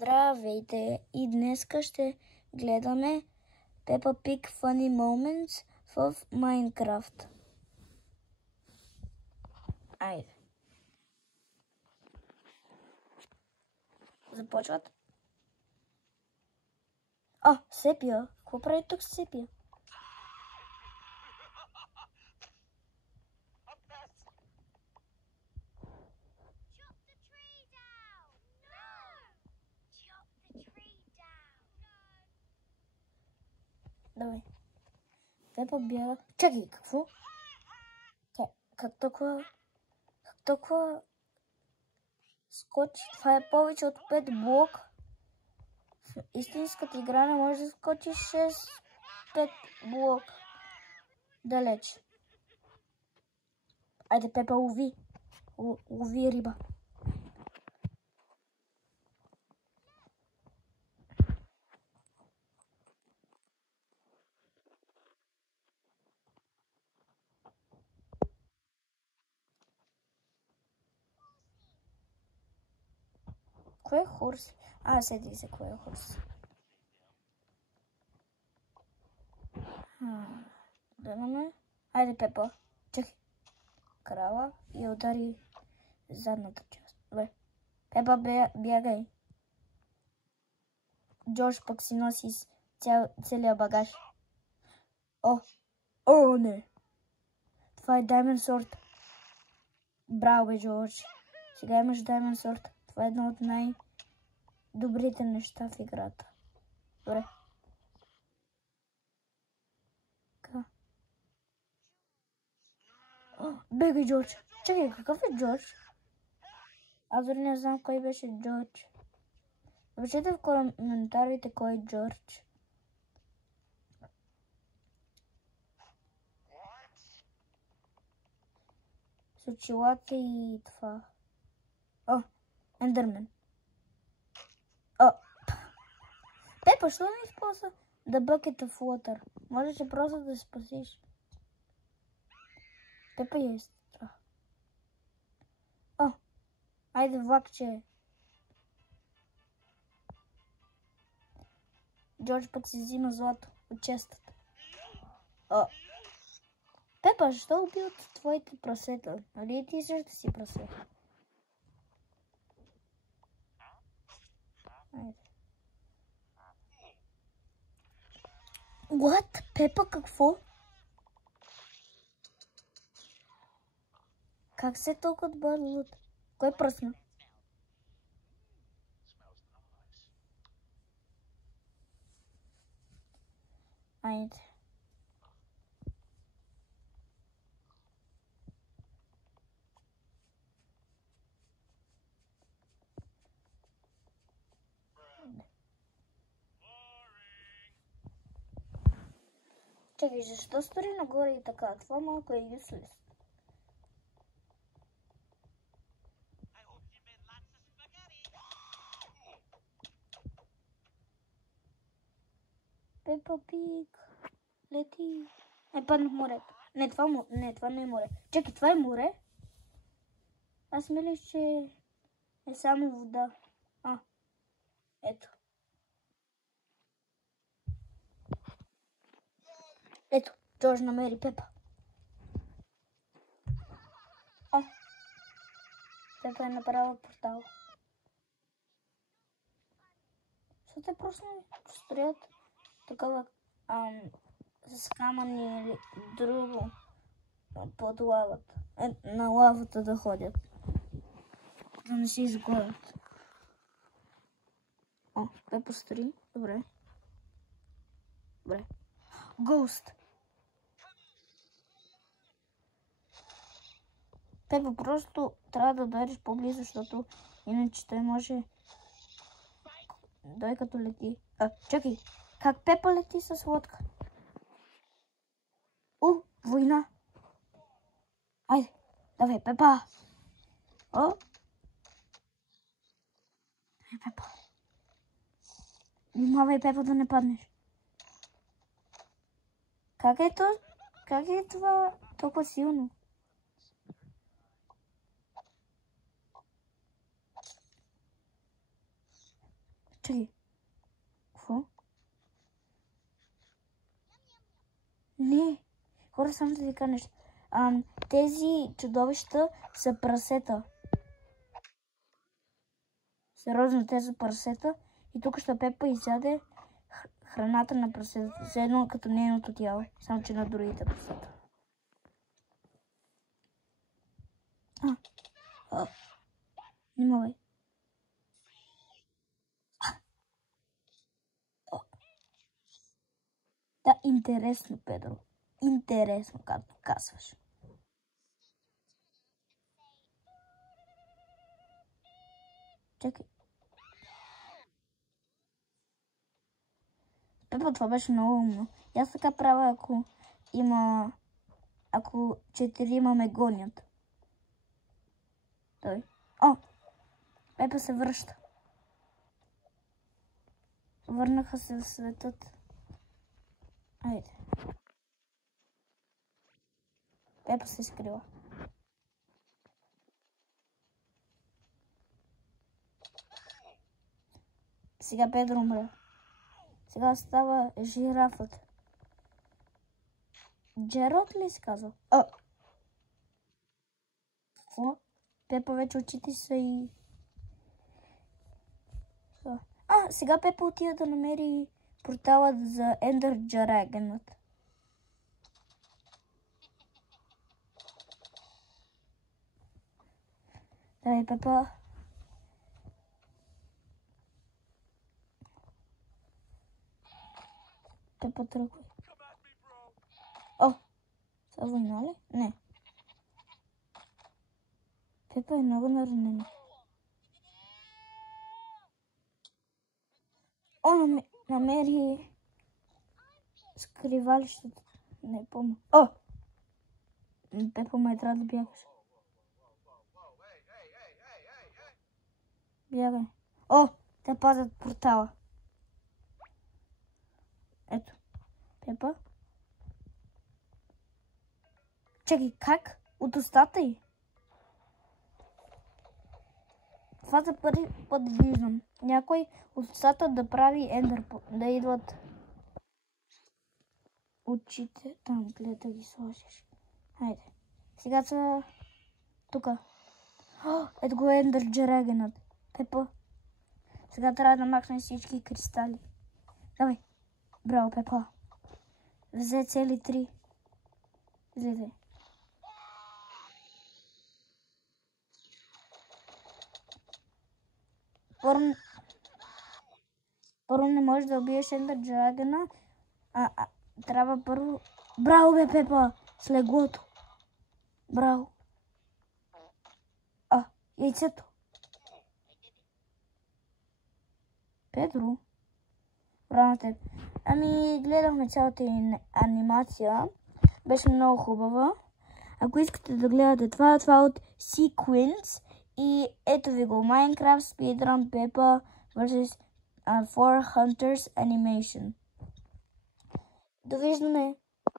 Здравейте! И днеска ще гледаме Peppa Pig Funny Moments в Майнкрафт. Айде. Започват. Сепия. Какво прави тук Сепия? Давай. Пепа бяга. Чакай, какво? Как толкова скочи? Това е повече от 5 блока. В истинската игра не може да скочиш 6-5 блока далеч. Айде, Пепа, лови риба. Кое е хорс? Сетих се, кое е хорс. Гледаме. Айде, Пепа. Чакай. Крава и удари задната част. Добре. Пепа, бягай. Джордж пък си носи целия багаж. Не. Това е Diamond Sword. Браво, бе, Джордж. Сега имаш Diamond Sword. Това е едно от най-добрите неща в играта. Добре. Бегай, Джордж. Чакай, какъв е Джордж? Аз дори не знам кой беше Джордж. Напишете в коментарите кой е Джордж. С очилата и това. Ендермен. Пепа, що не използва The Bucket of Water? Можеше просто да се спасиш. Пепа е страх. Айде, влакче. Джордж пък си взима злато от честата. Пепа, защо уби от твоите прасета? Нали ти също си прасе? Айде. What? Пепа, какво? Как се толкова добър лут? Кой пръсна? Айде. Чакай, защо стори нагоре и така? Това малко е useless. Пепа Пиг. Лети. Падна в морето. Не, това не е море. Чакай, това е море? Аз мислех, че е само вода. Ето. Ето, Джордж намери Пепа. Пепа е направила портал. Що те просто не строят такова с камъни или друго под лавата. На лавата да ходят. Да не се изгорят. Пепа строи. Добре. Гост. Пепа, просто трябва да дойдеш по-близо, защото иначе той може... Дой като лети. Чакай. Как Пепа лети с лодка? Война. Айде. Давай, Пепа. Давай, Пепа. Внимавай, Пепа, да не паднеш. Как е това толкова силно? Чакай. Какво? Не. Хора, само да ви кажа нещо. Тези чудовища са прасета. Сериозно, те са прасета. И тук ще Пепа изяде храната на прасетата. Все едно като нейното тяло. Само че на другите прасета. Внимавай. Да, интересно, Педро. Интересно, както казваш. Чакай. Пепа, това беше много умно. И аз така правя, ако 4 ме гонят. Той. Пепа се връща. Върнаха се в светът. Айде. Пепа се изкрила. Сега Педро умря. Сега става жирафът. Джерод ли си казал? Какво? Пепа вече очите са и... Сега Пепа отива да намери порталът за Ендър Драгонът. Давай, Пепа. Пепа тръгвай. Са война ли? Не. Пепа е много наранена. Намери скривалището. Не помня. Пепа ме трябва да бягаш. Бягай. Те пазят портала. Ето. Пепа. Чакай, как? От устата й? Това за първи път виждам. Някой от устата да прави ендър, да идват очите. Там, гледа да ги сложиш. Хайде. Сега са тука. Ето го Ендър Драгонът. Пепа. Сега трябва да махнем всички кристали. Давай. Браво, Пепа. Взе цели 3. Излизай. Първо не можеш да убиеш Ендър Драгона. Трябва първо... Браво, бе, Пепа! С леглото. Браво. Яйцето. Педро? Браво на теб. Гледахме цялата анимация. Беше много хубава. Ако искате да гледате това от Sequence. И ето ви го. Minecraft Speedrun Peppa vs. 4 Hunters Animation. Довиждане!